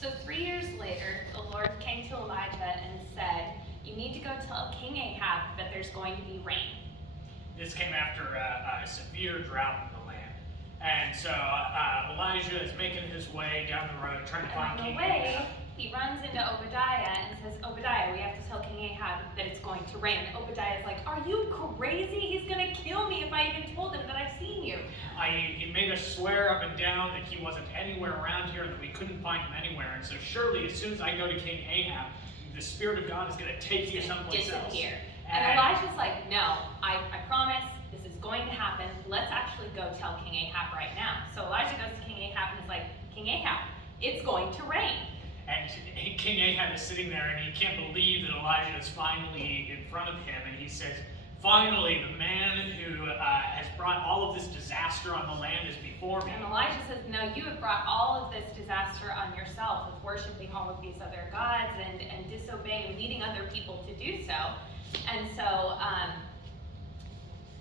So 3 years later, the Lord came to Elijah and said, "You need to go tell King Ahab that there's going to be rain." This came after a severe drought in the land. And so Elijah is making his way down the road trying to find King Ahab. On the way, he runs into Obadiah and says, "Obadiah, we have to tell King Ahab that it's going to rain." And Obadiah's like, "Are you crazy? He's going to kill me if I even told him that I've seen you." He made us swear up and down that he wasn't anywhere around here and that we couldn't find him anywhere. And so surely as soon as I go to King Ahab, the Spirit of God is going to take you someplace else. And Elijah's like, "No, I promise this is going to happen. Let's actually go tell King Ahab right now." So Elijah goes to King Ahab and is like, "King Ahab, it's going to rain." And King Ahab is sitting there and he can't believe that Elijah is finally in front of him. And he says, "Finally, the man who has brought all of this disaster on the land is before me." And Elijah says, "No, you have brought all of this disaster on yourself with worshiping all of these other gods and disobeying, leading other people to do so." And so,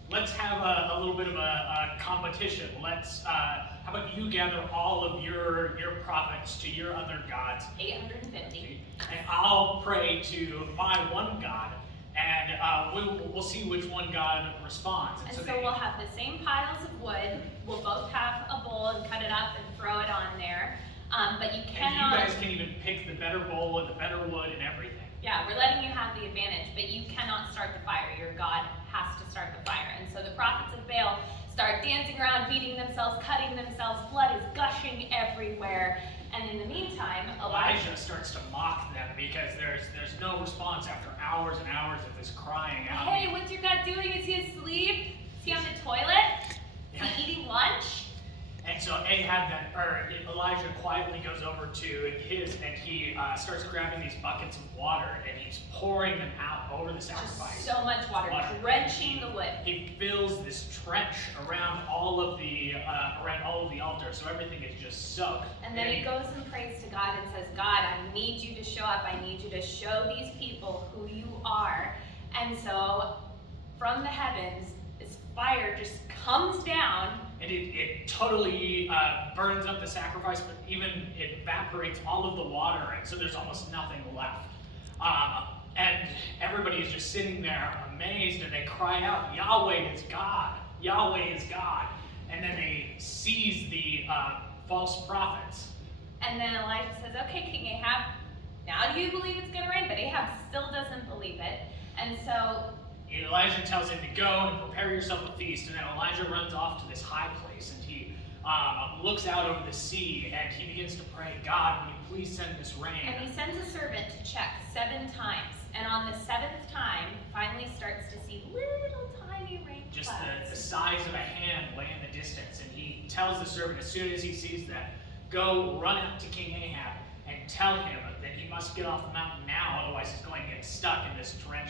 let's have a little bit of a competition. How about you gather all of your prophets to your other gods? 850. And I'll pray to my one God, and we'll see which one God responds. And so we'll have the same piles of wood. We'll both have a bowl and cut it up and throw it on there. But you cannot. And you guys can even pick the better bowl and the better wood and everything. Yeah, we're letting you have the advantage, but you cannot start the fire. Your God has to start the fire. And so the prophets of Baal start dancing around, beating themselves, cutting themselves. Blood is gushing everywhere. And in the meantime, Elijah starts to mock them because there's no response after hours and hours of this crying out. "Hey, what's your God doing? Is he asleep? Is he on the toilet? Is he eating lunch?" And so Elijah quietly goes over to his, and he starts grabbing these buckets of water, and he's pouring them out over the sacrifice. Just so much water, drenching the wood. He fills this trench around all of the altar, so everything is just soaked. And then he goes and prays to God and says, "God, I need you to show up. I need you to show these people who you are." And so from the heavens, this fire just comes down. And it totally burns up the sacrifice, but even it evaporates all of the water, and so there's almost nothing left. And everybody is just sitting there amazed, and they cry out, "Yahweh is God! Yahweh is God!" And then they seize the false prophets. And then Elijah says, "Okay, King Ahab, now do you believe it's going to rain?" But Ahab still doesn't believe it. And so Elijah tells him to go and prepare yourself a feast, and then Elijah runs off to this high place, and he looks out over the sea, and he begins to pray, "God, will you please send this rain?" And he sends a servant to check 7 times, and on the 7th time, finally starts to see little tiny rain just clouds. the size of a hand way in the distance, and he tells the servant as soon as he sees that, "Go run up to King Ahab and tell him that he must get off the mountain now, otherwise he's going to get stuck in this drenched